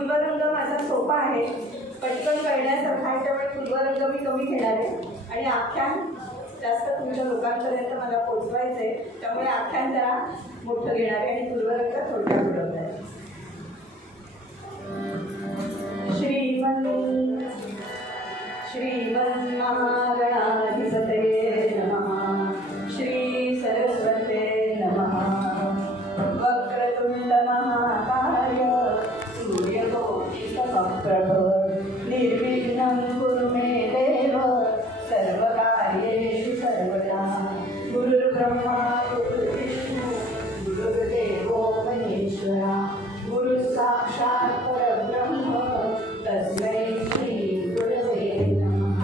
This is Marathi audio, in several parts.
पूर्वरंग माझा सोपा आहे, पटकन कळण्यासारखा आहे, त्यामुळे पूर्वरंग मी कमी घेणार आहे आणि आख्यान जास्त तुमच्या लोकांपर्यंत मला पोचवायचं आहे, त्यामुळे आख्यान जरा मोठं घेणार आहे आणि पूर्वरंग थोडक्यात बुडवणार आहे. श्रीमन्महागणाधिपते नमः. श्री सरस्वते नमः. वक्रतुंड महाकाय सूर्यकोटि समप्रभ निर्विघ्नं कुरु मे देव सर्वकार्येषु सर्वदा. गुरुर्ब्रह्मा गुरुर्विष्णु गुरुर्देवो महेश्वरा. गुरु साक्षात् परब्रह्म तस्मै श्री गुरवे नमः.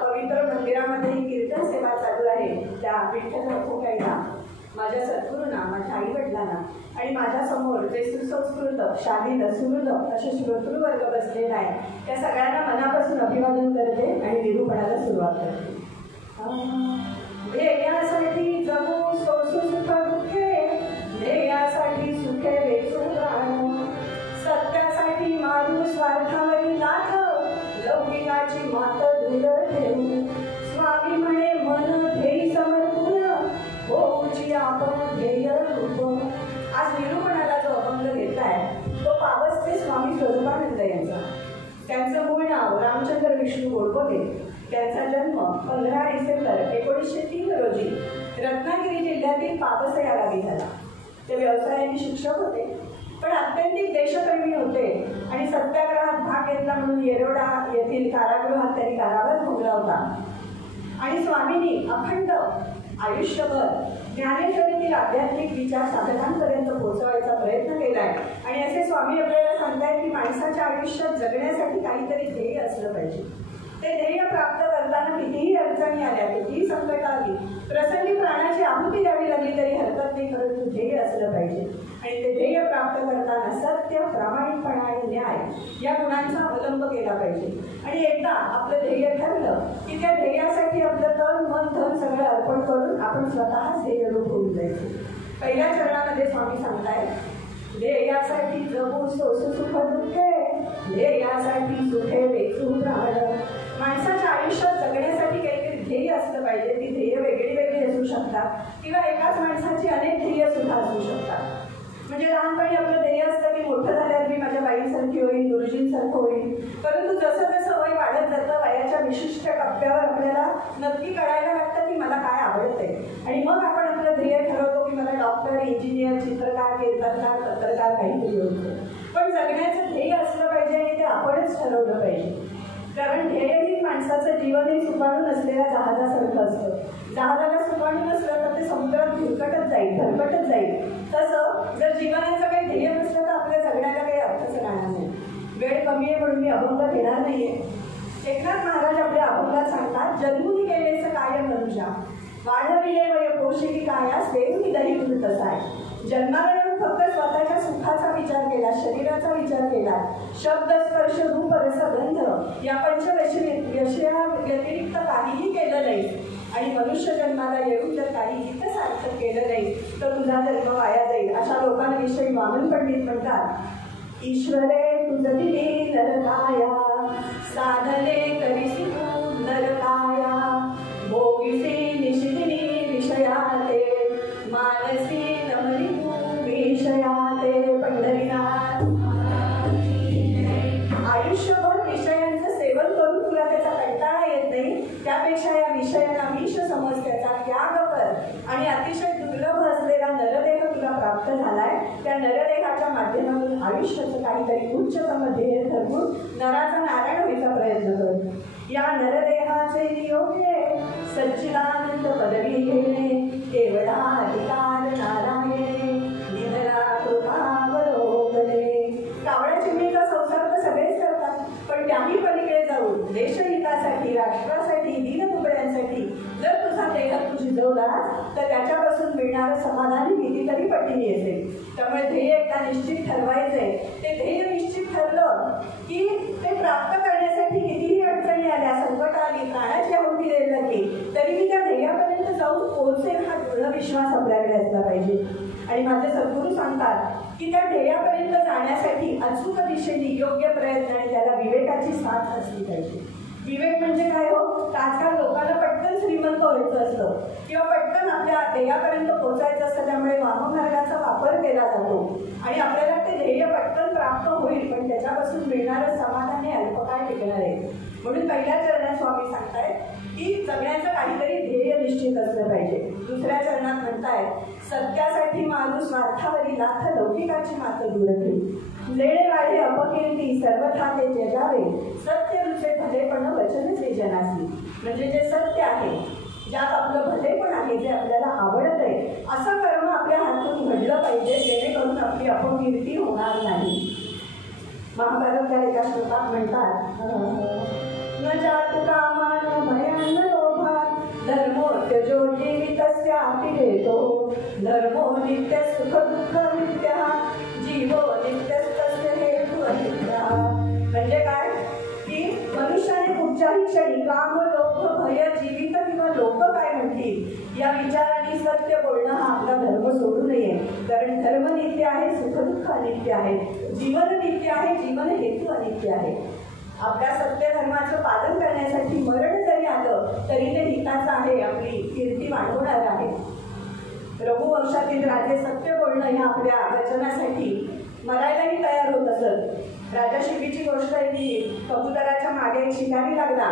पवित्र मंदिरामध्ये कीर्तन सेवा चालू आहे. त्या विठ्ठल रखुमाईला, माझ्या सद्गुरूंना, माझ्या आई वडिलांना आणि माझ्या समोर जे सुसंस्कृत शालीन सुहृद असे श्रोतृवर्ग बसलेला आहे त्या सगळ्यांना मनापासून अभिवादन करते आणि निरूपणाला सुरुवात करते. ध्येयासाठी जगू सोसू सुख दुःखे, ध्येयासाठी सुखे वेचू प्राण, सत्यासाठी मारू स्वार्थावरी लाथ, लौकिकाची मात धुल ठेवू. स्वामी म्हणे मन ध्येय समर्पून, होऊची आपण ध्येय रूप. आज निरूपणाला जो अभंग घेतलाय तो पावसते स्वामी स्वरूपानंद यांचा. त्यांचं मूळ नाव रामचंद्र विष्णू गोडबोले त्यांचा जन्म 15 डिसेंबर 1903 रोजी रत्नागिरी जिल्ह्यातील पावस या गावी झाला. ते व्यवसायाने शिक्षक होते, पण अत्यंतिक देशप्रेमी होते आणि सत्याग्रहात भाग घेतला म्हणून येरोडा येथील कारागृहात त्यांनी कारावास भोगला होता. आणि स्वामींनी अखंड आयुष्यभर ज्ञानेश्वरीतील आध्यात्मिक विचार साधकांपर्यंत पोहोचवायचा प्रयत्न केलाय. आणि असे स्वामी आपल्याला सांगतायत की माणसाच्या आयुष्यात जगण्यासाठी काहीतरी ध्येय असलं पाहिजे. ते ध्येय प्राप्त करताना कितीही अडचणी आल्या, कितीही संकट आली, प्रसंगी प्राणाची आहुती द्यावी लागली तरी हरकत नाही, परंतु ध्येय असलं पाहिजे. आणि ते ध्येय प्राप्त करताना सत्य, प्रामाणिकपणा आणि न्याय या गुणांचा अवलंब केला पाहिजे. आणि एकदा आपलं ध्येय ठरलं की त्या ध्येयासाठी आपलं तन मन धन सगळं अर्पण करून आपण स्वतःच ध्येयरूप होऊन जायचं. पहिल्या चरणामध्ये स्वामी सांगतायत ध्येयासाठी जगू सोसू सुख दुःखे, ध्येयासाठी सुखे वेचून राहणं. माणसाच्या आयुष्यात जगण्यासाठी काहीतरी ध्येय असलं पाहिजे. ती ध्येय वेगळी वेगळी असू शकतात किंवा एकाच माणसाची अनेक ध्येय सुद्धा असू शकतात. म्हणजे लहानपणी आपलं ध्येय असतं की मोठं झाल्यावर मी माझ्या बाईंसारखी होईल, गुरुजींसारखं होईल. परंतु जसं जसं वय वाढत जातं वयाच्या विशिष्ट टप्प्यावर आपल्याला नक्की कळायला लागतं की मला काय आवडतंय. आणि मग आपण आपलं ध्येय ठरवतो की मला डॉक्टर, इंजिनियर, चित्रकार, कीर्तनकार, पत्रकार काहीतरी होतं. पण जगण्याचं ध्येय असलं पाहिजे आणि ते आपणच ठरवलं पाहिजे. कारण ध्येयहीन माणसाचं जीवन हे सुकाणून असलेल्या जहाजासारखं असतं. जहाजाला सुकाणून असलं तर ते समुद्रात भिरकटत जाईल, भरकटत जाईल. तसं जर जीवनाचं काही ध्येय नसलं तर आपल्या जगण्याला काही अर्थच राहणार नाही. वेळ कमी आहे म्हणून मी अभंग घेणार नाहीये. एकनाथ महाराज आपल्या अभंगात सांगतात, जन्मुनी गेलेचं काय मनुष्या, वाढविले वय पोषिकी काया, सेवनी दही दूध तसाय. जन्माला येऊन फक्त स्वतःच्या सुखाचा विचार केला, शरीराचा विचार केला, शब्द, स्पर्श, रूप, रस, गंध या पंचविषया व्यतिरिक्त काहीही केलं नाही. आणि मनुष्य जन्माला येऊन जर काही हित सार्थक केलं नाही तर तुझा जन्म वाया जाईल. अशा लोकांविषयी वामन पंडित म्हणतात, ईश्वरे तुझ दिली नरकाया, साधने करीसी तू नरकाया, भोगिसी निशिदिनी विषयाते, मानसी नमनी विषयाते. पंढरीनाथ आयुष्यभर विषयांचं सेवन करून तुला त्याचा कंटाळा येत नाही, त्यापेक्षा या विषयांना विष समज, त्याचा त्याग कर. आणि अतिशय दुर्लभ असलेला नरदेह तुला प्राप्त झालाय, त्या नरदेहाच्या माध्यमातून आयुष्याचं काहीतरी उच्चतम ध्येय ठरवून नराचा नारायण व्हायचा प्रयत्न कर. या नरदेहाचे नियोगे सच्चिदानंद पदवी घेणे, केवळा अधिकार नारायणे, निधना कृपावलोकने. कावळ्या चिमणीचा संसार तर सगळेच करतात, पण त्याही पलीकडे जाऊन देशहितासाठी, राष्ट्रासाठी, दीनदुबळ्यांसाठी जर तुझा देह तू झिजवलास तर त्याच्यापासून मिळणारं समाधान कितीतरी पटीने असेल. त्यामुळे ध्येय एकदा निश्चित ठरवायचंय. ते ध्येय निश्चित ठरलं की ते प्राप्त करण्यासाठी कितीही अडचणी आल्या, संकट आली, प्राणाची आहुती द्यायला लागली, तरी मी त्या ध्येयापर्यंत जाऊन पोहोचेल हा दृढ विश्वास आपल्याकडे असला पाहिजे. आणि माझे सद्गुरू सांगतात की त्या ध्येयापर्यंत जाण्यासाठी अचूक दिशेने योग्य प्रयत्न आणि त्याला विवेकाची साथ असली पाहिजे. विवेक म्हणजे काय हो? आजकाल लोकांना पटकन श्रीमंत व्हायचं असतं किंवा पटकन आपल्या ध्येयापर्यंत पोहोचायचं असतं, त्यामुळे वाममार्गाचा वापर केला जातो आणि आपल्याला ते ध्येय पटकन प्राप्त होईल, पण त्याच्यापासून मिळणारं समाधान हे अल्पकाळ टिकणार आहे. म्हणून पहिल्या चरणात स्वामी सांगतायत की जगण्याचं काहीतरी ध्येय निश्चित असलं पाहिजे. दुसऱ्या चरणात म्हणतायत, सत्यासाठी माणूस स्वार्थावरी लाथ, लौकिकाची मात्र दूर ठेवी, लेणे वाढे अपकीर्ती सर्वथा ते जगावे, सत्य रुचे भलेपण वचनचे जनासी. म्हणजे जे सत्य आहे, ज्यात आपलं भलेपण आहे, जे आपल्याला आवडत आहे, असं कर्म आपल्या हातून घडलं पाहिजे, जेणेकरून आपली अपकीर्ती होणार नाही. महाभारतच्या एका श्लोकात म्हणतात, न जातु कामान भयान लोभात, धर्मो त्यजो जीवितस्य अतिरेतो, धर्मो नित्य सुख दुःख नित्य, जीवो नित्यस्तस्य हेतु अनित्य. म्हणजे काय की मनुष्याने कुठच्याही क्षणी काम, लोभ, भय, जीवित किंवा लोक काय म्हणतील या विचाराने सत्य बोलणं हा आपला धर्म सोडू नये. कारण धर्म नित्य आहे, सुखदुःख अनित्य आहे, जीवन नित्य आहे, जीवन हेतू अनित्य आहे. आपल्या सत्य धर्माचं पालन करण्यासाठी मरण जरी आलं तरी ते हिताचं आहे, आपली कीर्ती वाढवणार आहे. रघुवंशातील राजे सत्य बोलणं ह्या आपल्या वचनासाठी मरायलाही तयार होत असत. राजा शिबीची गोष्ट आहे की कबुतराच्या मागे एक शिकारी लागला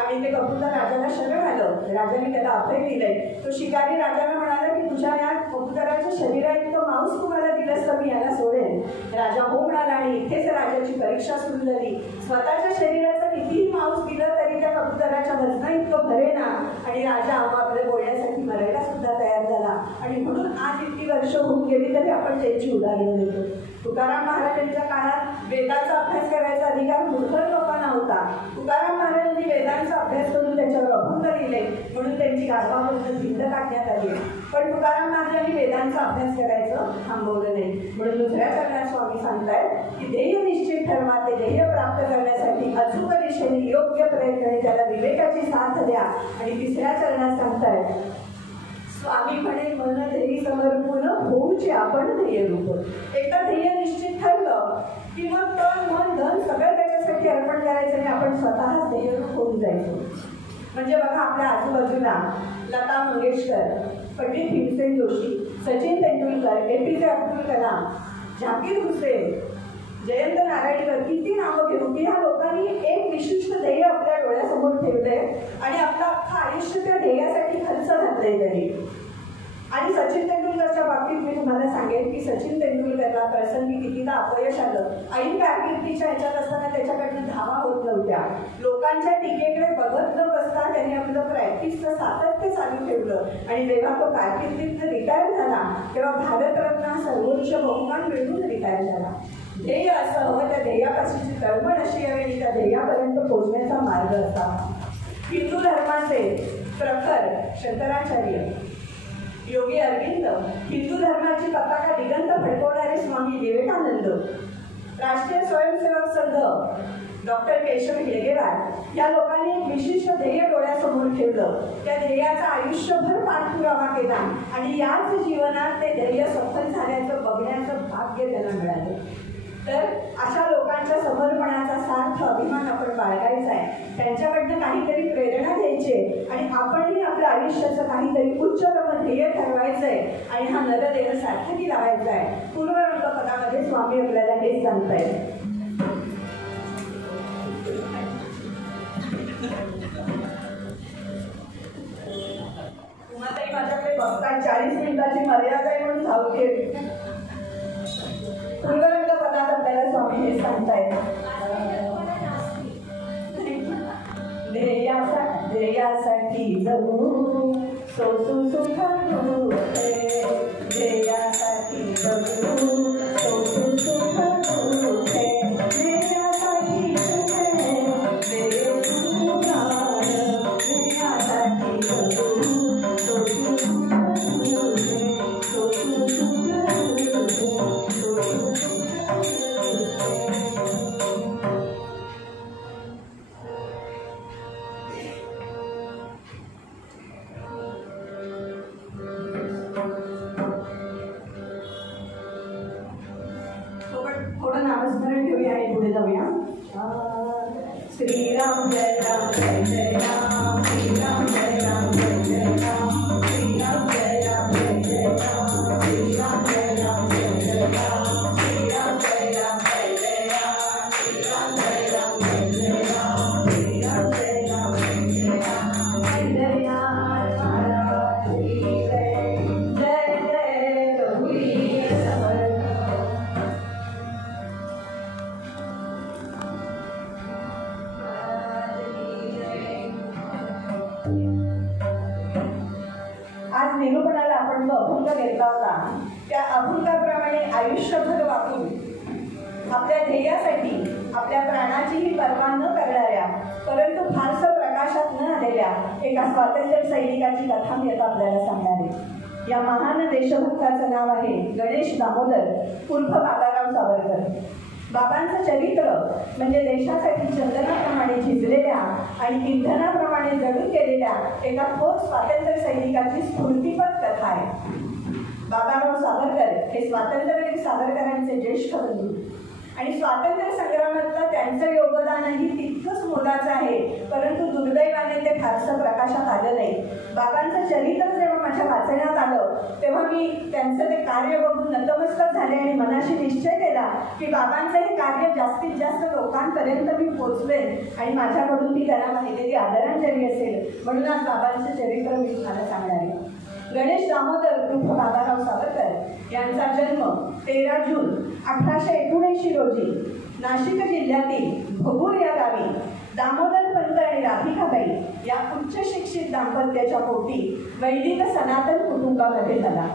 आणि ते कबूतर राजाला शरण आलं. राजाने त्याला अभय दिलंय. तो शिकारी राजाला म्हणाला की तुझ्या या कबुतराच्या शरीरात इतकं मांस तुम्हाला दिलंस तर मी याला सोडेल. राजा हो म्हणाला आणि इथेच राजाची परीक्षा सुरू झाली. स्वतःच्या शरीराचं कितीही मांस दिलं तरी त्या कबुतराच्या वजना इतकं भरेना आणि राजा आपल्या गोळ्यासाठी मरायला सुद्धा तयार झाला. आणि म्हणून आज इतकी वर्ष होऊन गेली तरी आपण त्यांची उदाहरणं देतो. तुकाराम महाराजांच्या काळात वेदाचा अभ्यास करायचा अधिकार मूर्खर लोकांना होता. तुकाराम महाराजांनी वेदांचा अभ्यास करून त्याच्यावर अभंग लिहिले म्हणून त्यांची गाढवापासून भिंत काढण्यात आली. पण तुकाराम महाराजांनी वेदांचा अभ्यास करायचं थांबवलं नाही. म्हणून दुसऱ्या चरणात स्वामी सांगतायत की ध्येय निश्चित ठरवा. ते ध्येय प्राप्त करण्यासाठी अचूक दिशेने योग्य प्रयत्न त्याला विवेकाची साथ द्या. आणि तिसऱ्या चरणात सांगतायत स्वामी म्हणे मन ध्येय समर्पण होऊचे आपण ध्येय रूप. एकदा ध्येय निश्चित ठरलं की मग तन मन धन सगळं त्याच्यासाठी अर्पण करायचं आणि आपण स्वतःच ध्येय रूप होऊन जायचो. म्हणजे बघा आपल्या आजूबाजूला लता मंगेशकर, पंडित भीमसेन जोशी, सचिन तेंडुलकर, APJ अब्दुल कलाम, झाकीर हुसेन, जयंत नारायणकर किती नावं घेऊ की ह्या लोकांनी एक विशिष्ट ध्येय आपल्या डोळ्यासमोर ठेवलंय आणि आपलं अख्खं आयुष्य त्या ध्येयासाठी खर्च घातलंय तरी. आणि सचिन तेंडुलकरच्या बाबतीत मी तुम्हाला सांगेन की सचिन तेंडुलकरला प्रसंगी कितीदा अपयश आलं. ऐन कारकिर्दीच्या ह्याच्यात असताना त्याच्याकडनं धावा होत नव्हत्या. लोकांच्या टीकेकडे बघत न बसता त्यांनी आपलं प्रॅक्टिसचं सातत्य चालू ठेवलं आणि जेव्हा तो कारकिर्दीतनं रिटायर झाला तेव्हा भारतरत्न सर्वोच्च बहुमान मिळवून रिटायर झाला. ध्येय असं हवं, त्या ध्येयापासूनची तळमळ अशी यावी आणि त्या ध्येयापर्यंत पोहोचण्याचा मार्ग असावा. हिंदू धर्माचे प्रखर शंकराचार्य, योगी अरविंद, हिंदू धर्माची पताका दिगंत फडकवणारे स्वामी विवेकानंद, राष्ट्रीय स्वयंसेवक संघ डॉक्टर केशव हेगेवार या लोकांनी एक विशिष्ट ध्येय डोळ्यासमोर ठेवलं. त्या ध्येयाचा आयुष्यभर पाठपुरावा केला आणि याच जीवनात ते ध्येय सफल झाल्याचं बघण्याचं भाग्य त्यांना मिळालं. तर अशा लोकांच्या समर्पणाचा सार्थ अभिमान आपण बाळगायचा आहे. त्यांच्याकडनं काहीतरी प्रेरणा घ्यायची आणि आपणही आपल्या आयुष्याचं काहीतरी उच्चतम ध्येय ठरवायचंय आणि हा नरदेह सार्थकी लावायचा आहे. पूर्वरंग पदामध्ये स्वामी आपल्याला हेच सांगतायत. तुम्हाला माझ्याकडे बघता 40 मिनिटाची मर्यादा आहे म्हणून धावते. पूर्वरंग पदात आपल्याला स्वामी हे सांगतायत ध्येयासाठी जगू सोसू सुख ध्येयासाठी जगू सोसू सुख ध्येयासाठी थोडं नामस्मरण घेऊया आणि पुढे जाऊया. श्रीराम जय राम जय जय राम, श्रीराम जय राम जय जय राम, श्रीराम जय राम जय जय राम, श्रीराम जय राम जय जय राम, श्रीराम जय राम जय जय राम, श्रीराम जय राम जय जय राम, श्रीराम जय राम जय जय राम, जय महाराज की जय, जय जय रघुवीर समर्थ. आज निरूपणाला आपण जो अभंग घेतला होता त्या अभंगाप्रमाणे आयुष्यभर वागून आपल्या ध्येयासाठी आपल्या प्राणाचीही पर्वा न करणाऱ्या परंतु फारसं प्रकाशात न आलेल्या एका स्वातंत्र्य सैनिकाची कथा मी आता आपल्याला सांगणार आहे. या महान देशभक्ताचं नाव आहे गणेश दामोदर उर्फ बाबाराव सावरकर. बाबांचं चरित्र म्हणजे देशासाठी चंदनाप्रमाणे झिजलेल्या आणि इंधनाप्रमाणे जळून गेलेल्या एका थोर स्वातंत्र्य सैनिकाची स्फूर्तिपद कथा आहे. बाबाराव सावरकर हे स्वातंत्र्यवीर सावरकरांचे ज्येष्ठ बंधू आणि स्वातंत्र्य संग्रामातलं त्यांचं योगदानही तितकंच मोलाचं आहे. परंतु दुर्दैवाने ते फारसं प्रकाशात आलं नाही. बाबांचं चरित्र जेव्हा माझ्या वाचण्यात आलं तेव्हा मी त्यांचं ते कार्य बघून नतमस्तक झाले आणि मनाशी निश्चय केला की बाबांचं हे कार्य जास्तीत जास्त लोकांपर्यंत मी पोचवेन आणि माझ्याकडून ती त्यांना वाहिलेली आदरांजली असेल. म्हणून आज बाबांचं चरित्र मी तुम्हाला सांगणार आहे. गणेश दामोदर उर्फ बाबाराव सावरकर यांचा जन्म 13 जून 1879 रोजी नाशिक जिल्ह्यातील भगूर या गावी दामोदर पंत आणि राधिकाबाई या उच्च शिक्षित दाम्पत्याच्या पोटी वैदिक सनातन कुटुंबामध्ये झाला.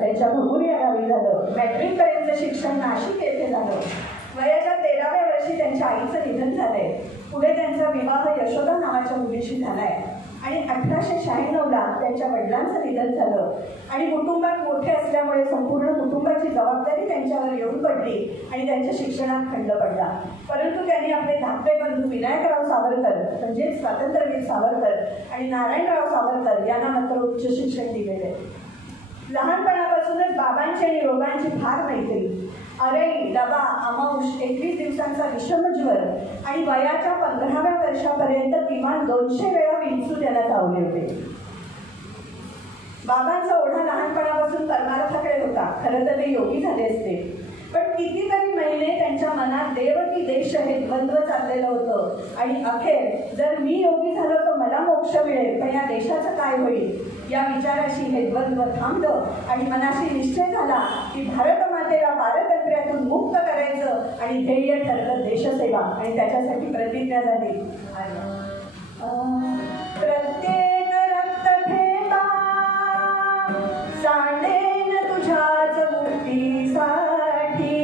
त्यांच्या भगूर या गावी झालं. मॅट्रिक पर्यंत शिक्षण नाशिक येथे झालं. वयाच्या 13व्या वर्षी त्यांच्या आईचं निधन झालंय. पुढे त्यांचा विवाह यशोदा नावाच्या मुलीशी झालाय आणि 1896ला त्यांच्या वडिलांचं निधन झालं आणि कुटुंबात मोठे असल्यामुळे संपूर्ण कुटुंबाची जबाबदारी त्यांच्यावर येऊन पडली आणि त्यांच्या शिक्षणात खंड पडला. परंतु त्यांनी आपले धाकटे बंधू विनायकराव सावरकर म्हणजेच स्वातंत्र्यवीर सावरकर आणि नारायणराव सावरकर यांना मात्र उच्च शिक्षण दिलेले. लहानपणापासूनच बाबांची आणि रोगांची फार मैत्री. अरेई, डबा, अमाऊश, 21 दिवसांचा विषमज्वर आणि वयाच्या 15व्या वर्षापर्यंत किमान 200 वेळा विंचू त्याला चावले होते. बाबांचा ओढा लहानपणापासून परमार्थाकडे होता. खरं तर ते योगी झाले असते, पण कितीतरी महिने त्यांच्या मनात देव की देश हे द्वंद्व चाललेलं होतं आणि अखेर जर मी योगी झालो तर मला मोक्ष मिळेल, पण या देशाचं काय होईल या विचाराशी हे द्वंद्व थांबलं आणि मनाशी निश्चय झाला की भारत मातेला पारतंत्र्यातून मुक्त करायचं आणि ध्येय ठरलं देशसेवा आणि त्याच्यासाठी प्रतिज्ञा झाली. प्रत्येक रक्त थेंबा सांडेन तुझ्याच मुक्तीसाठी,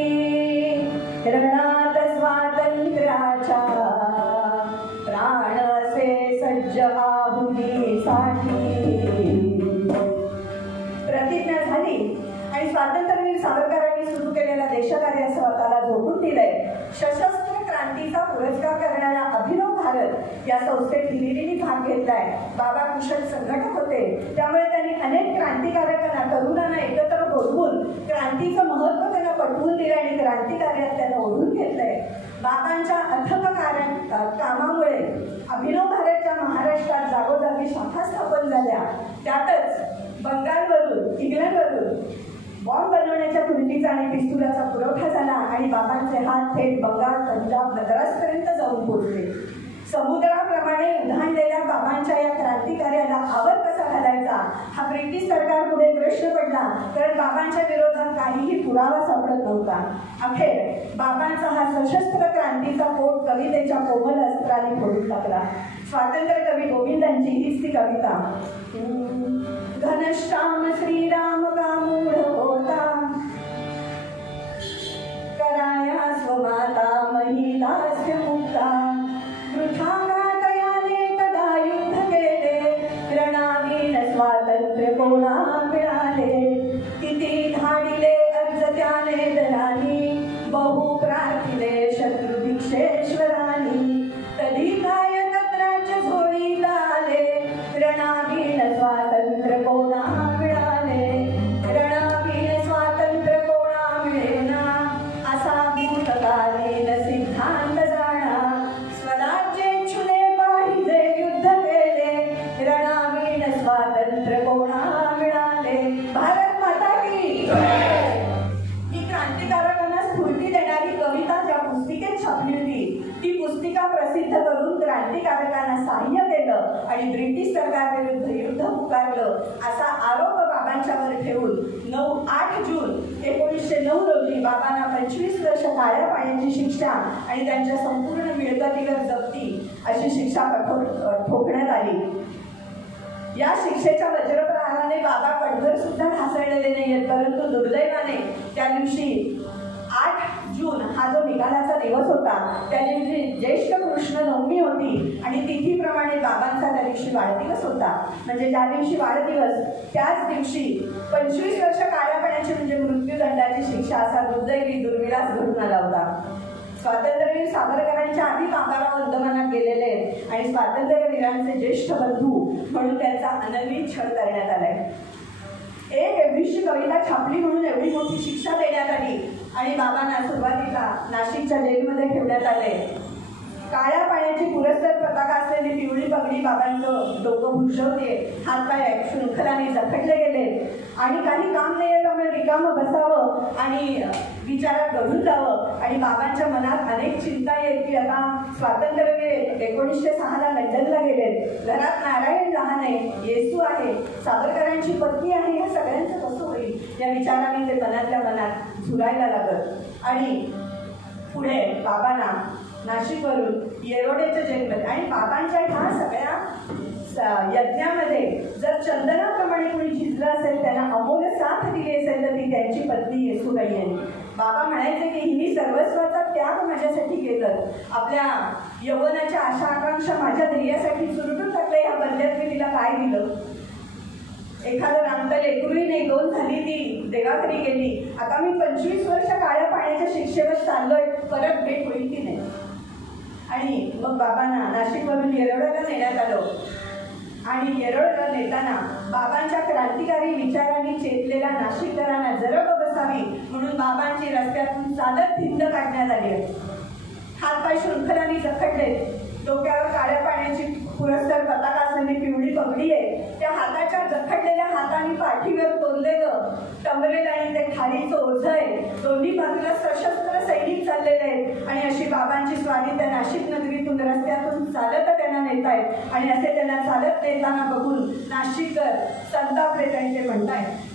रणात स्वातंत्र्याच्या प्राणसे सज्ज आहुतीसाठी. प्रतिज्ञा झाली आणि स्वातंत्र्यवीर सावरकरांनी सुरू केलेल्या देशकार्यात स्वतःला झोकून दिलंय. सशस्त्र क्रांतीचा पुरस्कार करणारा अभिनव भारत या संस्थेत हिरिरीने भाग घेतलाय. बाबा कुशल संघटक होते, त्यामुळे त्यांनी अनेक क्रांतिकारकांना तरुणांना एकत्र बोलवून क्रांतीचं महत्त्व त्यांना पटवून दिलं आणि क्रांतिकार्यात त्यांना ओढून घेतलंय. बाबांच्या अथक कामामुळे अभिनव भारतच्या महाराष्ट्रात जागोजागी शाखा स्थापन झाल्या. त्यातच बंगालवरून, इंग्लंडवरून बॉम्ब बनवण्याच्या कृतीचा आणि पिस्तुलाचा पुरवठा झाला आणि बाबांचे हात थेट बंगाल, पंजाब, मद्रासपर्यंत जाऊन पोहोचले. समुद्राप्रमाणे उधाणलेल्या बाबांच्या या क्रांतिकार्याला आवर कसा घालायचा हा ब्रिटिश सरकार पुढे प्रश्न पडला, कारण बाबांच्या विरोधात काहीही पुरावा सापडत नव्हता. अखेर बाबांचा हा सशस्त्र क्रांतीचा पोट कवितेच्या कोमल अस्त्राने फोडून टाकला. स्वातंत्र्य कवी गोविंदांची हीच ती कविता. घनश्याम श्रीराम गामूढ होता, कराया स्वमाता महिलास्य मुक्ता, वृथाघातयाने तदा युद्ध केले, रणावीन स्वातंत्र्य कोणा मिळाले, किती धाडिले अर्ज त्याने दलानी, बहु प्रार्थिले शत्रु भिक्षेश्वरानी, तधी काय तत्राच्या झोळीला आले, रणावीन स्वातंत्र्य कोणा मिळाले, रणावीन स्वातंत्र्य कोणा मिळेना, असा भूतकालीन सिद्धांत जाणा, स्वराज्येच्छुने पाहिजे युद्ध केले, रणावीन स्वातंत्र्य कोणा मिळाले. भारत माता की ही क्रांतिकारकांना स्फूर्ती देणारी कविता ज्या पुस्तिकेत छापली होती ती पुस्तिका प्रसिद्ध करून क्रांतिकारकांना सहाय्य केलं आणि ब्रिटिश सरकारविरुद्ध युद्ध पुकारलं असा आरोप बाबांच्यावर ठेवून 8 जून 1909 रोजी बाबांना 25 वर्ष काळ्या पाण्याची शिक्षा आणि त्यांच्या संपूर्ण मिळकतीवर जप्ती अशी शिक्षा ठोकण्यात आली. या शिक्षेच्या वज्रप्रहाराने बाबा पडघर सुद्धा ढासळलेले नाहीयेत, परंतु दुर्दैवाने त्या दिवशी 8 जून हा जो निकालाचा दिवस होता त्या दिवशी ज्येष्ठ कृष्ण नवमी होती आणि तिथीप्रमाणे बाबांचा त्या दिवशी वाढदिवस होता. म्हणजे ज्या दिवशी वाढदिवस त्याच दिवशी 25 वर्ष काळ्या पाण्याची म्हणजे मृत्यूदंडाची शिक्षा असा दुर्दैवी दुर्विलास घडून आला होता. स्वातंत्र्यवीर सावरकरांच्या आधी बाबाराव अंदमानात गेलेले आहेत आणि स्वातंत्र्यवीरांचे ज्येष्ठ बंधू म्हणून त्यांचा अनन्वित छळ करण्यात आलाय. एक एवढीशी कविता छापली म्हणून एवढी मोठी शिक्षा देण्यात आली आणि बाबांना सुरुवातीला नाशिकच्या जेलमध्ये ठेवण्यात आले. काळ्या पाण्याची पुरस्कार पताका असलेली पिवळी पगडी बाबांचं डोकं भुजवते, हातपाय शृंखलाने जखडले गेले आणि काही काम नाही त्यामुळे रिकामं बसावं आणि विचारात गढून जावं. आणि बाबांच्या मनात अनेक चिंता येत की आता स्वातंत्र्यवीर 1906ला लंडनला गेलेत, घरात नारायण लहान आहे, येसू आहे, सावरकरांची पत्नी आहे, या सगळ्यांचं कसं होईल या विचाराने ते मनातल्या मनात झुरायला लागत. आणि पुढे बाबांना नाशिकवरून येरोडेच्या जेलमध्ये आणि बाबांच्या ह्या सगळ्या यज्ञामध्ये जर चंदनाप्रमाणे कोणी झिजलं असेल, त्यांना अमोल साथ दिली असेल तर ती त्यांची पत्नी येसूबाई यांनी. बाबा म्हणायचे की हिनी सर्वस्वाचा त्याग माझ्यासाठी केलं, आपल्या यौवनाच्या आशा आकांक्षा माझ्या ध्येयासाठी चुरटून टाकलं, या बदल्यात मी तिला काय दिलं. एखादं रामता लेकरूही नाही, 2 झाली ती देवाकडे गेली, आता मी 25 वर्ष काळ्या पाण्याच्या शिक्षेवर चाललोय, परत भेट होईल की नाही. आणि मग बाबांना नाशिकवरून येरोडाला नेण्यात आलं आणि येरोडाला नेताना बाबांच्या क्रांतिकारी विचारांनी चेतलेल्या नाशिककरांना जरब बसावी म्हणून बाबांची रस्त्यातून चालत भिंत काढण्यात आली. हातपाय शृंखलांनी जखडले, डोक्यावर काळ्या पाण्याची पुरस्कार पताका असलेली पिवळी पगडी आहे, त्या हाताच्या जखडलेल्या हाताने पाठीवर तोललेलं टमरेल आणि ते खालीचं ओझं आहे, दोन्ही बाजूला सशस्त्र सैनिक चाललेले आहेत आणि अशी बाबांची स्वारी त्या नाशिक नगरीतून रस्त्यातून चालत त्यांना नेत आहेत. आणि असे त्यांना चालत नेताना बघून नाशिककर संतापले आणि ते म्हणतायत,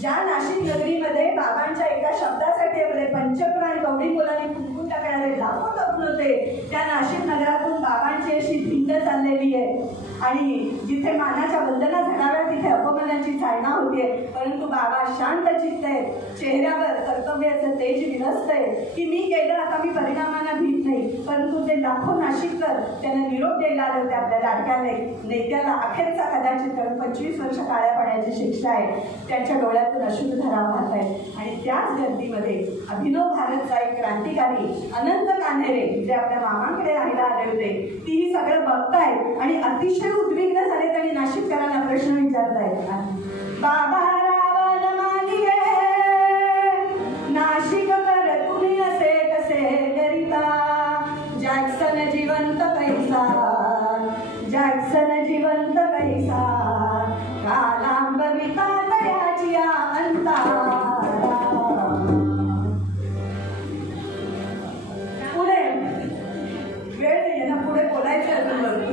ज्या नाशिक नगरीमध्ये बाबांच्या एका शब्दासाठी आपले पंचप्राण कवडी मुलांनी फुंकून टाकणारे लाखो तरुण होते, त्या नाशिक नगरातून बाबांची अशी भिंत चाललेली आहे आणि जिथे मानाच्या वंदना झाडाव्या तिथे अपमानाची चालना होतीये. परंतु बाबा शांत चित्त आहेत, चेहऱ्यावर कर्तव्याचं तेज विरसतंय की मी केलं, आता मी परिणामांना भीत नाही. परंतु ते लाखो नाशिककर त्यांना निरोप द्यायला आले होते आपल्या लाडक्या नेत्याला. अखेरचा कदाचित कारण 25 वर्ष काळ्या पाण्याची शिक्षा आहे, त्यांच्या डोळ्यातून अश्रुधारा वाहत आहेत. आणि त्याच गर्दीमध्ये अभिनव भारतचा एक क्रांतिकारी अनंत कान्हेरे जे आपल्या मामांकडे राहायला आले होते, तीही सगळं बघतायत आणि अतिशय उद्विग्न झालेत आणि नाशिककरांना प्रश्न विचारतायत. बाबा रावण मानिगे नाशिक कर तुम्ही असे कसे करिता, जॅक्सन जिवंत कैसा, जॅक्सन जिवंत कैसा, कालांब विता दयाची अंतारा. पुढे वेळ नाही ना, पुढे बोलायचं अजून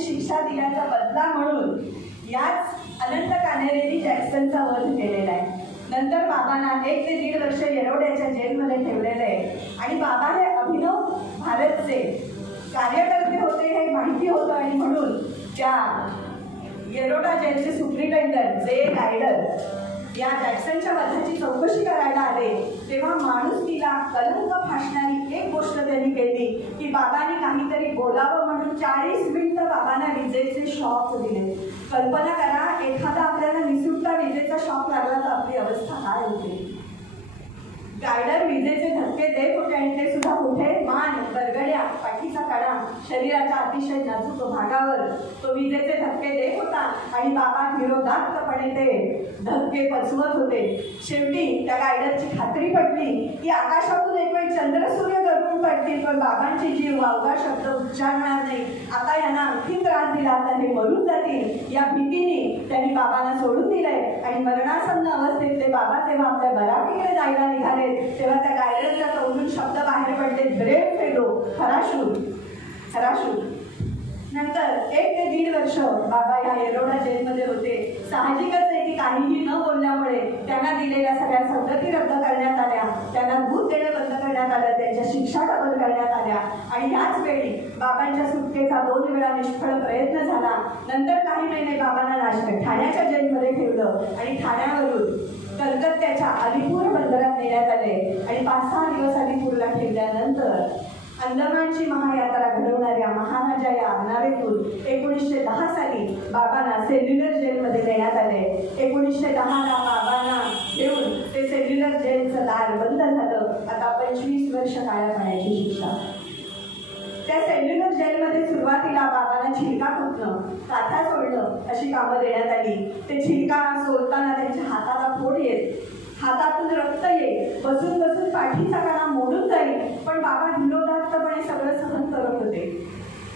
शिक्षा दिल्याचा बदला म्हणून याच अनंत कान्हेरेंनी जॅक्सनचा वध केलेला आहे. नंतर बाबांना 1 ते 1.5 वर्ष येरोड्याच्या जेलमध्ये ठेवलेलं आहे आणि बाबा हे अभिनव भारतचे कार्यकर्ते होते हे माहिती होतं आणि म्हणून त्या येरोडा जेलचे सुप्रिटेंडंट जे गायडर या जॅक्सनच्या वधाची चौकशी करायला आले तेव्हा माणुसकीला कलंक फासणारी एक गोष्ट त्यांनी केली की बाबांनी काहीतरी बोलावं म्हणून 40 मिनिटं बाबांना विजेचे शॉक दिले. कल्पना करा, एखादा आपल्याला निसुट्टा विजेचा शॉक लागला तर आपली अवस्था काय होते. विजेचे धक्के देत होते आणि ते सुद्धा कुठे मान, बरगड्या, पाठीचा कडा, शरीराच्या अतिशय नाजूक भागावर तो विजेचे धक्के देत होता आणि बाबा धीरोदात्तपणे ते धक्के पचवत होते. शेवटी त्या गायडरची खात्री पटली की आकाशातून एक वेळ चंद्र सूर्य गरजून पडतील पण बाबांची जीव वावगा शब्द उच्चारणार नाही. आता यांना आणखी त्रास दिला तर हे मरून जातील या भीतीने त्यांनी बाबांना सोडून दिलंय. आणि मरणासन्न अवस्थेत ते बाबा तेव्हा आपल्या बराकीकडे जायला निघाले तेव्हा त्या गायडरच्या तोंडून शब्द बाहेर पडले, ब्रेव फेलो, खराशूर खराशूर. नंतर 1 ते 1.5 वर्ष बाबा या येरोडा जेलमध्ये होते. साहजिकच आहे की काहीही न बोलल्यामुळे त्यांना दिलेल्या सगळ्या सवलती रद्द करण्यात आल्या, त्यांना दूध देणं बंद करण्यात आलं, त्यांच्या शिक्षा डबल करण्यात आल्या. आणि याच वेळी बाबांच्या सुटकेचा 2 वेळा निष्फळ प्रयत्न झाला. नंतर काही महिने बाबांना ठाण्याच्या जेलमध्ये ठेवलं आणि ठाण्यावरून कलकत्त्याच्या अलीपूर बंदरात नेण्यात आले आणि 5-6 दिवस अलीपूरला ठेवल्यानंतर अंदमानची महायात्रा घडवणाऱ्या महाराजा या आग्नावेतून 1910 साली बाबांना सेल्युलर जेलमध्ये नेण्यात आले. 1910ला बाबांना घेऊन ते सेल्युलर जेलचं दार बंद झालं. आता 25 वर्ष काळ्या पाण्याची शिक्षा. त्या सेल्युलर जेलमध्ये सुरुवातीला बाबांना छिलका फुटणं, काथा सोडणं अशी कामं देण्यात आली. ते छिलका सोडताना त्यांच्या हाताला फोड येत, हातातून रक्त येईल, बसून बसून पाठीचा कडा मोडून जाईल, पण बाबा धीरोदात्तपणे सगळं सहन करत होते.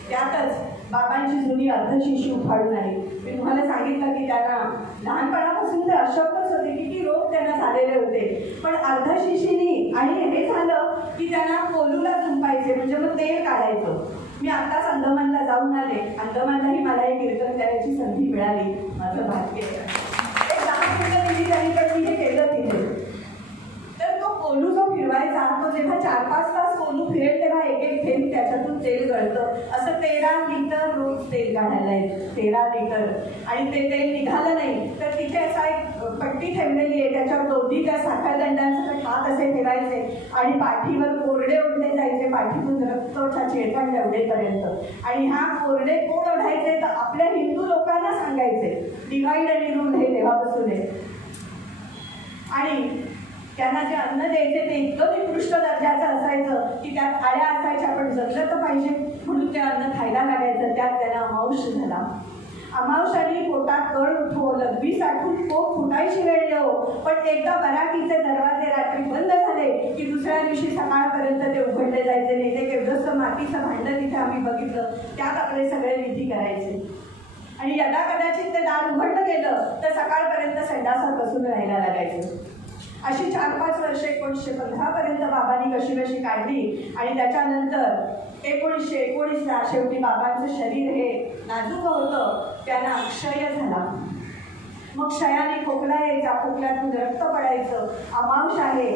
त्यातच बाबांची जुनी अर्धशिशी उफाळून आली. मी तुम्हाला सांगितलं की त्यांना लहानपणापासून ते अशक्तच होते, किती रोग त्यांना झालेले होते. पण अर्धशिशीनी आणि हे झालं की त्यांना कोलूला झुंपायचे, म्हणजे मग तेल काढायचं. मी आत्ताच अंदमानला जाऊन आले. अंदमानलाही मला एक कीर्तन करायची संधी मिळाली. माझं भाग्य त्यांनी हे केलं तिथे. तर तो कोलू जो फिरवायचा तो जेव्हा 4-5 तास कोलू फिरेल तेव्हा एक थेंब त्याच्यातून तेल गळतं. असं 13 लिटर रोज तेल काढायला येतं, 13 लिटर. आणि ते तेल निघालं नाही तर तिथे असा एक पट्टी ठेवलेली आहे, त्याच्यावर दोन्ही त्या साखळदंडांचे हात असे ठेवायचे आणि पाठीवर कोरडे ओढले जायचे, पाठीतून रक्तच्या चेतन एवढेपर्यंत. आणि हा कोरडे कोण ओढायचे तर आपल्या हिंदू लोकांना सांगायचे. डिवाइड आणि रूल हे तेव्हापासून आहे. आणि त्यांना जे अन्न द्यायचे ते इतकं निकृष्ट दर्जाचं असायचं की त्यात आळ्या असायच्या, पण जगलं तर पाहिजे म्हणून ते अन्न खायला लागायचं. त्यात त्यांना अमावश झाला. अमावशाने पोटात कळ उठो, लघवी साठून पोट फुटायची वेळ येऊ, पण एकदा बराकीचे दरवाजे रात्री बंद झाले की दुसऱ्या दिवशी सकाळपर्यंत ते उघडले जायचे नाही. ते केवढंसं मातीचं भांडं तिथे आम्ही बघितलं, त्यात आपले सगळे विधी करायचे. आणि यदा कदाचित ते दार उघडलं गेलं तर सकाळपर्यंत संडासात बसून राहायला लागायचं. अशी 4-5 वर्ष 1915 पर्यंत बाबांनी कशी कशी काढली. आणि त्याच्यानंतर 1919ला शेवटी बाबांचं शरीर हे नाजूक होतं, त्यांना क्षय झाला. मग क्षयाने खोकला यायचा, खोकल्यातून रक्त पडायचं. अमावश आहे,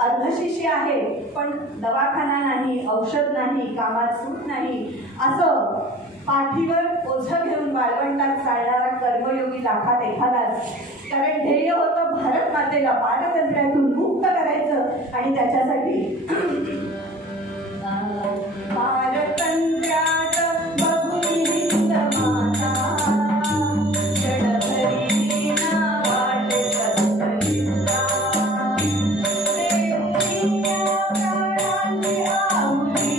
अर्धशिशी आहे, पण दवाखाना नाही, औषध नाही, कामात सूट नाही, असं पाठीवर ओझं घेऊन वाळवंटात चालणारा कर्मयोगी लाखात एखादाच. कारण ध्येय होतं भारत मातेला पारतंत्र्यातून मुक्त करायचं आणि त्याच्यासाठी पारतंत्र्यात बघून हिंद माता जडभरी ना वाटे सत्तरिता देवकीच्या प्राणांची आहुती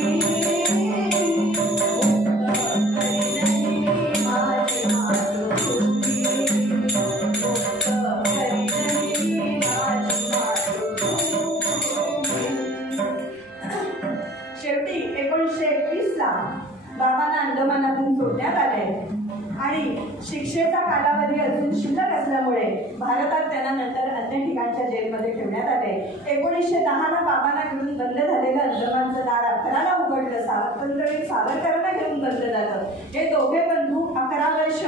शेवटी 1921ला बाबांना अंदमानातून सोडण्यात आले आणि शिक्षेचा कालावधी अजून शिल्लक असल्यामुळे भारतात त्यांना नंतर अन्य ठिकाणच्या जेलमध्ये ठेवण्यात आले. 1910ला बाबांना घेऊन बंद झालेलं अंदमानचं दार 11ला उघडलं. सावरकरांना घेऊन बंद झालं. हे दोघे बंधू 11 वर्ष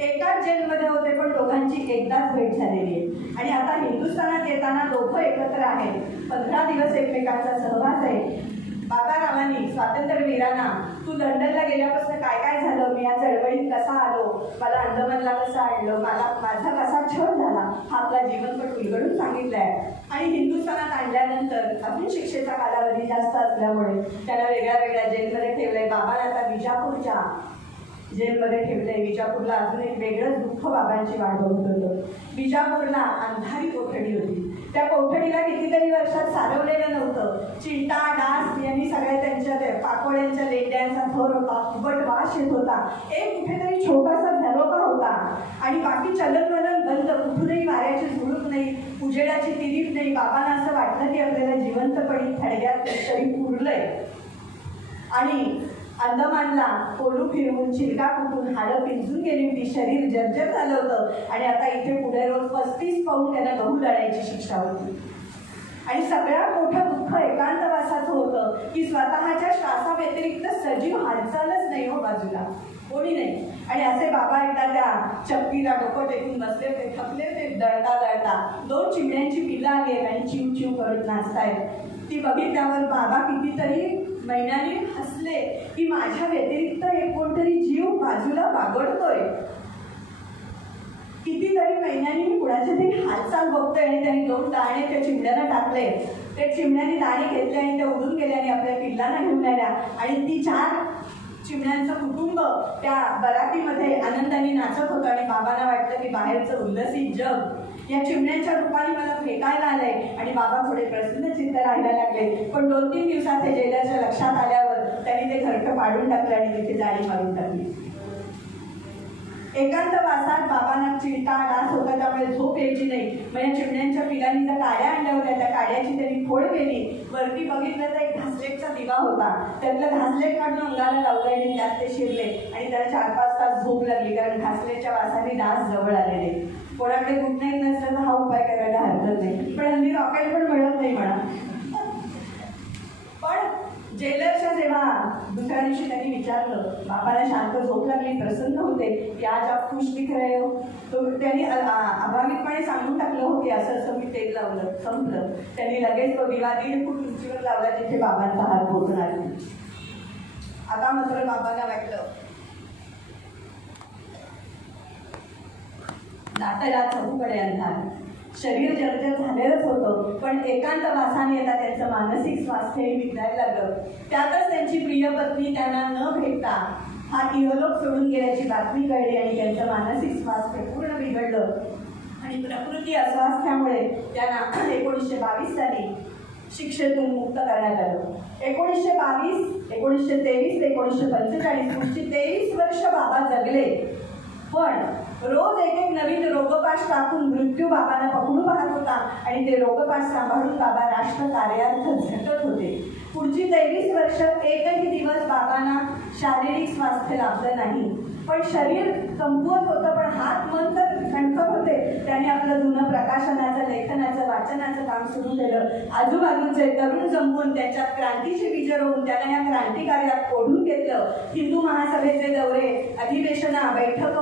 एकाच जेलमध्ये होते, पण दोघांची एकदाच भेट झालेली आहे. आणि आता हिंदुस्थानात येताना दोघं एकत्र आहेत. 15 दिवस एकमेकांचा सहवास आहे. बाबारावांनी स्वातंत्र्यवीरांना तू लंडनला गेल्यापासून काय काय झालं, मी या चळवळीत कसा आलो, मला अंदमानला कसं आणलं, माझा कसा छळ झाला, हा आपला जीवनपट उलगडून सांगितलाय. आणि हिंदुस्थानात आणल्यानंतर अजून शिक्षेचा कालावधी जास्त असल्यामुळे त्याला वेगळ्या वेगळ्या जेलमध्ये ठेवलंय. बाबांना आता विजापूरच्या जेलमध्ये ठेवलंय. विजापूरला अजून एक वेगळंच दुःख बाबांची वाढवत होतं. विजापूरला अंधारी कोठडी होती. त्या कोठडीला कितीतरी वर्षात सारवलेलं नव्हतं. चिंटा डास यांनी सगळ्या त्यांच्या पाकोळ्यांच्या लेंड्यांचा थर होता, फुबट वास येत होता. एक कुठेतरी छोटासा झरोका होता आणि बाकी चलनवलन बंद. कुठूनही वाऱ्याची झुळूक नाही, उजेडाची तिरीप नाही. बाबांना असं वाटलं की आपल्याला जिवंतपणी थडग्यात तरी पुरलंय. आणि अंदमानला कोलू फिरवून चिलका कुठून हाडं पिंजून गेली होती, शरीर जर्जर झालं होतं आणि आता इथे पुढे रोज 35 पाऊंड त्यांना गहू लढायची शिक्षा होती. आणि सगळ्यात मोठं दुःख एकांतवासाचं होतं की स्वतःच्या श्वासाव्यतिरिक्त सजीव हालचालच नाही हो बाजूला, कोणी नाही. आणि असे बाबा एकदा त्या चक्कीला डोकं टेकून बसले होते, थकले होते दळता दळता. 2 चिमण्यांची पिल्लं आली आणि चिव चिव करत नाचतायत. ती बघितल्यावर बाबा कितीतरी महिन्याने हसले की माझ्या व्यतिरिक्त एक कोणतरी जीव बाजूला बागडतोय. कितीतरी महिन्यांनी मी कुणाच्या तरी हालचाल बघतोय. आणि त्यांनी 2 दाणे त्या चिमण्याला टाकले. ते चिमण्याने दाणे घेतले आणि ते उडून गेले आणि आपल्या पिल्लांना घेऊन आल्या. आणि ती 4 चिमण्यांचं कुटुंब त्या बरातीमध्ये आनंदाने नाचत होतं. आणि बाबांना वाटलं की बाहेरचं उल्लसित जग या चिमण्यांच्या रूपाने मला फेकायला आलंय. आणि बाबा थोडे प्रसन्न चित्त राहायला लागले. पण 2-3 दिवसात हे जेलरच्या लक्षात आल्यावर त्यांनी ते घरटं पाडून टाकलं आणि तिथे जाळी मारून टाकली. एकांतवासात बाबांना चिंता डास होता, त्यामुळे झोप यायची नाही. म्हणजे चिमण्यांच्या पिलांनी ज्या काड्या आणल्या होत्या त्या काड्याची त्यांनी फोड केली. वरती बघितलं तर एक घासलेटचा दिवा होता. त्यातलं घासलेट काढून अंगाला लावलं आणि त्यात ते शिरले. आणि त्याला 4-5 तास झोप लागली, कारण घासलेटच्या वासाने डास जवळ आलेले. कोणाकडे गुड नाईट नसलं तर हा उपाय करायला हरकत नाही, पण हल्ली रॉकेट पण मिळत नाही म्हणा. पण जेलरच्या जेव्हा दुसऱ्या दिवशी त्यांनी विचारलं, बाबाला शांत झोप लागली, प्रसन्न होते की आज आप खुश दिख रहे हो. तो त्यांनी अभावितपणे सांगून टाकलं होते असं असं मी तेल लावलं, संपलं. त्यांनी लगेच तो दिवा 1.5 फूट उंचीवर लावला जिथे बाबांचा हात पोहोचणार नाही. आता मात्र बाबांना वाटलं नाट्याला चहूकडे अंधार. शरीर जर्जर झालेलंच होतं, पण एकांतवासाने आता त्यांचं मानसिक स्वास्थ्य बिघडायला लागलं. त्यातच त्यांची प्रिय पत्नी त्यांना न भेटता हा इहलोक सोडून गेल्याची बातमी कळली आणि त्यांचं मानसिक स्वास्थ्य पूर्ण बिघडलं. आणि प्रकृती अस्वास्थ्यामुळे त्यांना 1922 साली शिक्षेतून मुक्त करण्यात आलं. 1922, 1923 ते 1945 पुढची 23 वर्ष बाबा जगले. पण रोज एक नवीन रोगपाश टाकून मृत्यू बाबांना पकडू पाहत होता. आणि ते रोगपाश सांभाळून बाबा राष्ट्र कार्यार्थ झटत होते. पुढची 23 वर्ष एकही दिवस बाबांना शारीरिक स्वास्थ्य लाभलं नाही, पण शरीर कमकुवत होतं, पण हात मन तर खणखत होते. त्याने आपलं जुनं प्रकाशनाचं, लेखनाचं, वाचनाचं काम सुरू केलं. आजूबाजूचे तरुण जमवून त्याच्यात क्रांतीची बीज रोवून त्याला या क्रांतिकार्यात ओढून घेतलं. हिंदू महासभेचे दौरे, अधिवेशना, बैठक,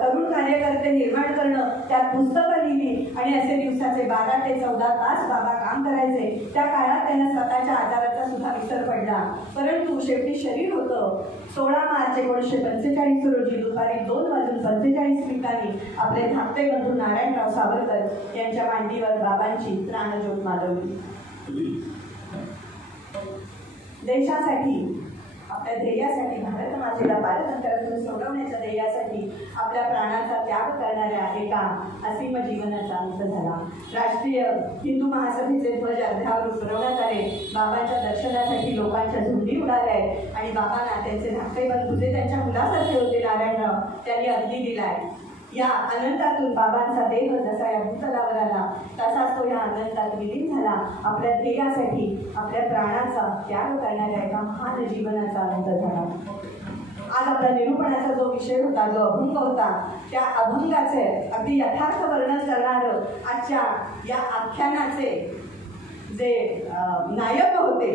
तरुण कार्यकर्ते निर्माण करणं, त्यात पुस्तकं लिहिली. आणि असे दिवसाचे 12 ते 14 तास बाबा काम करायचे. त्या काळात त्यांना स्वतःच्या आजाराचा सुद्धा विसर पडला. परंतु शेवटी शरीर होतं. 16 मार्च 1945 रोजी दुपारी 2:45 आपले धाकटे बंधू नारायणराव सावरकर यांच्या मांडीवर बाबांची प्राणज्योत मालवली. देशासाठी, आपल्या ध्येयासाठी, भारत मातेला पारतंत्र्यातून सोडवण्याच्या ध्येयासाठी आपल्या प्राणाचा त्याग करणाऱ्या एका असीम जीवनाचा अंत झाला. राष्ट्रीय हिंदू महासभेचे ध्वज अर्ध्यावर उतरवण्यात आले. बाबांच्या दर्शनासाठी लोकांच्या झुंडी उडाल्या आहेत. आणि बाबांना त्यांचे धाकटे बंधू जे त्यांच्या मुलासारखे होते नारायणराव, त्यांनी अग्नी दिलाय. या अनंतातून बाबांचा देह जसा या भूतलावर आला तसाच तो या अनंतात विलीन झाला. आपल्या ध्येयासाठी आपल्या प्राणाचा त्याग करणाऱ्या एका महान जीवनाचा अंत झाला. आज आपला निरूपणाचा जो विषय होता, जो अभंग होता, त्या अभंगाचे अगदी यथार्थ वर्णन करणारं आजच्या या आख्यानाचे जे नायक होते,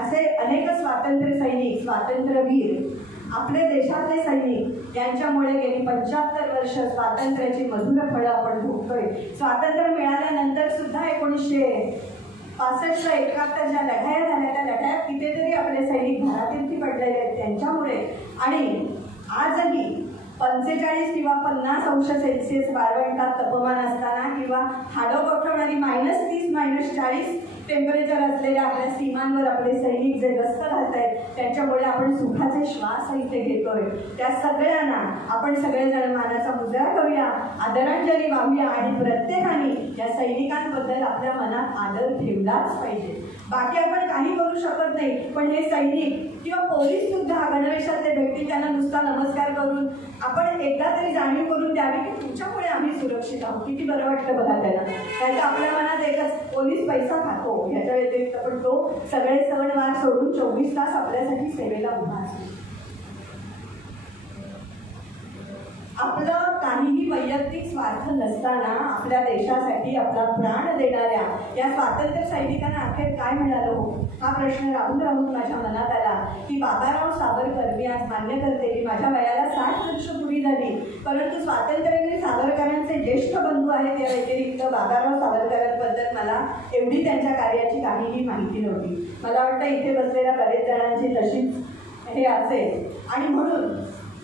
असे अनेक स्वातंत्र्य सैनिक, स्वातंत्र्यवीर, आपले देशातले सैनिक यांच्यामुळे गेली 75 वर्ष स्वातंत्र्याची मधुर फळं आपण भोगतोय. स्वातंत्र्य मिळाल्यानंतर सुद्धा 1965-71 ज्या लढाया झाल्या त्या लढायात कितीतरी आपले सैनिक घरातील पडलेले आहेत त्यांच्यामुळे. आणि आजही 45 किंवा 50 अंश सेल्सिअस वाळवंटात तापमान असताना किंवा हाडं गोठवणारी -30, -40 टेम्परेचर असलेल्या आपल्या सीमांवर आपले सैनिक जे गस्त घालत आहेत, त्यांच्यामुळे आपण सुखाचे श्वास इथे घेतोय. त्या सगळ्यांना आपण सगळेजण मानाचा मुजरा करूया, आदरांजली वाहूया आणि प्रत्येकाने या सैनिकांबद्दल आपल्या मनात आदर ठेवलाच पाहिजे. बाकी आपण काही करू शकत नाही, पण हे सैनिक किंवा पोलीस सुद्धा गणवेशातले भेटतील, त्यांना नुसता नमस्कार करून आपण एकदा तरी जाणीव करून द्यावी की तुमच्यामुळे आम्ही सुरक्षित आहोत. किती बरं वाटतं बघा त्याला. त्याचा आपल्या मनात एकच, पोलीस पैसा खातो, ह्याच्या व्यतिरिक्त पण तो सगळे सणवार सोडून 24 तास आपल्यासाठी सेवेला उभा असतो. आपलं काहीही वैयक्तिक स्वार्थ नसताना आपल्या देशासाठी आपला प्राण देणाऱ्या या स्वातंत्र्य सैनिकांना अखेर काय मिळालं हो, हा प्रश्न राहून राहून माझ्या मनात आला की बाबाराव सावरकर, मी आज मान्य करते की माझ्या वयाला 60 वर्ष पुरी झाली, परंतु स्वातंत्र्यवीर सावरकरांचे ज्येष्ठ बंधू आहेत या व्यतिरिक्त बाबाराव सावरकरांबद्दल मला एवढी त्यांच्या कार्याची काहीही माहिती नव्हती. मला वाटतं इथे बसलेल्या बरेच जणांची तशीच हे असेल. आणि म्हणून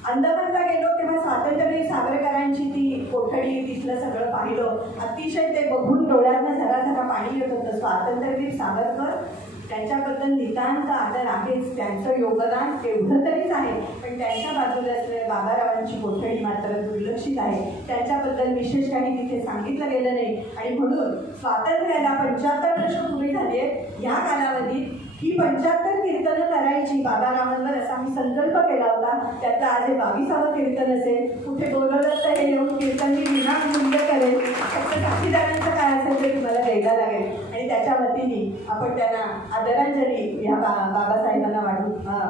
अंदमानला गेलो तेव्हा स्वातंत्र्यवीर सावरकरांची ती कोठडी, तिथलं सगळं पाहिलं. अतिशय ते बघून डोळ्यातनं झरा झरा पाणी येत होतं. स्वातंत्र्यवीर सावरकर, त्यांच्याबद्दल नितांत आदर आहेच, त्यांचं योगदान एवढं तरीच आहे, पण त्यांच्या बाजूला असलेल्या बाबारावांची कोठडी मात्र दुर्लक्षित आहे. त्यांच्याबद्दल विशेष काही तिथे सांगितलं गेलं नाही. आणि म्हणून स्वातंत्र्याला 75 वर्ष पुरी झाली आहेत. या कालावधीत ही 75 कीर्तनं करायची बाबारावांवर असा मी संकल्प केला होता. त्यातलं आज हे 22वं कीर्तन असेल. कुठे बोलवलं तर हे येऊन कीर्तन मी विनामूल्य करेल. फक्त साथीदारांचं काय असेल ते तुम्हाला द्यायला लागेल. आणि त्याच्या वतीने आपण त्यांना आदरांजली ह्या बाबासाहेबांना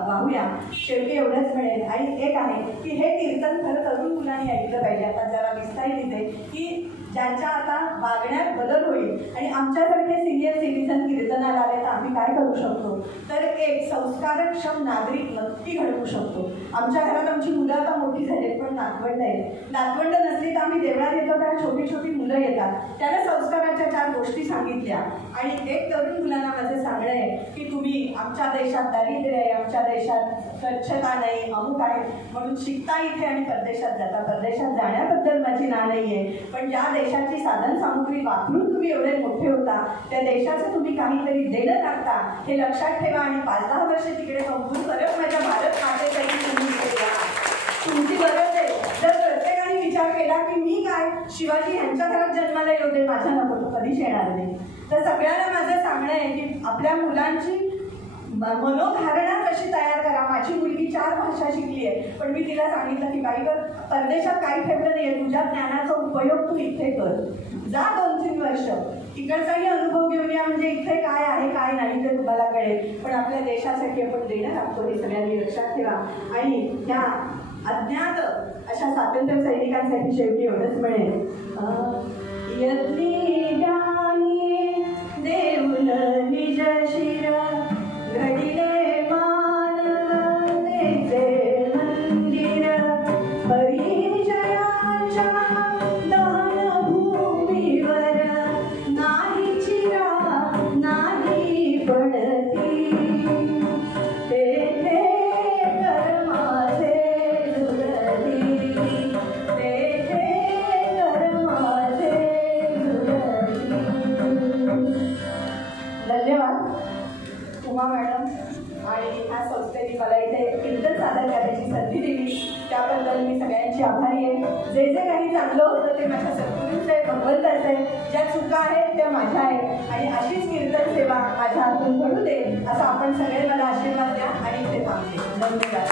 वाहूया. शेवटी एवढंच मिळेल. आणि एक आहे की हे कीर्तन खरं तरुण मुलांनी ऐकलं पाहिजे. आता जरा विस्तारित इथे की ज्यांच्या आता वागण्यात बदल होईल आणि आमच्यासारखे सिनियर सिटीझन कीर्तनाला आले तर आम्ही काय करू शकतो, तर एक संस्कारक्षम नागरिक नक्की घडवू शकतो. आमच्या घरात आमची मुलं आता मोठी झालीत, पण नातवंड आहेत. नातवंड नसली तर आम्ही देवळात येतो तेव्हा छोटी छोटी मुलं येतात, त्यांना संस्काराच्या 4 गोष्टी सांगितल्या. आणि एक तरुण मुलांना माझं सांगणं आहे की तुम्ही आमच्या देशात दारिद्र्य आहे, आमच्या देशात स्वच्छता नाही, अमुक आहे, म्हणून शिकता इथे आणि परदेशात जाता. परदेशात जाण्याबद्दल माझी ना नाही आहे, पण ज्या देशाची साधन सामुग्री वापरून तुम्ही एवढे मोठे होता, त्या देशाचं तुम्ही काहीतरी देणं टाकता हे लक्षात ठेवा. आणि 5-10 वर्ष तिकडे समजून परत माझ्या भारत मातेसाठी तुमची गरज आहे. जर प्रत्येकाने विचार केला की मी काय, शिवाजी यांच्या घरात जन्माला येऊ दे, माझ्या नको, तो कधीच येणार नाही. तर सगळ्यांना माझं सांगणं आहे की आपल्या मुलांची मनोधारणा कशी तयार करा. माझी मुलगी 4 भाषा शिकली आहे, पण मी तिला सांगितलं की बाई गं, परदेशात काही ठेवलं नाहीये, तुझ्या ज्ञानाचा उपयोग तू इथे कर, जा 2-3 वर्ष इकडचाही अनुभव घेऊन या, म्हणजे इथे काय आहे काय नाही ते तुम्हाला कळेल. पण आपल्या देशासाठी आपण देणं लागतो हे सगळ्यांनी लक्षात ठेवा. आणि ह्या अज्ञात अशा स्वातंत्र्य सैनिकांसाठी शेवटी एवढंच मिळेल, देऊन निज शिर घडिले मानवतेचे मंदिर, परिचयाच्या दहनभूमीवर नाही चिरा नाही पडती, तेथे कर माझे दुर्दी, तेथे कर माझे दुर्दी. धन्यवाद उमा मॅडम. आणि ह्या संस्थेने मला इथे कीर्तन सादर करण्याची संधी दिली, त्याबद्दल मी सगळ्यांची आभारी आहे. जे जे काही चांगलं होतं ते माझ्या सद्गुरूंचं आहे, भगवंताचं आहे. ज्या चुका आहेत त्या माझ्या आहेत, आणि अशीच कीर्तन सेवा माझ्या हातून घडू दे असं आपण सगळे मला आशीर्वाद द्या. आणि इथे थांबते. धन्यवाद.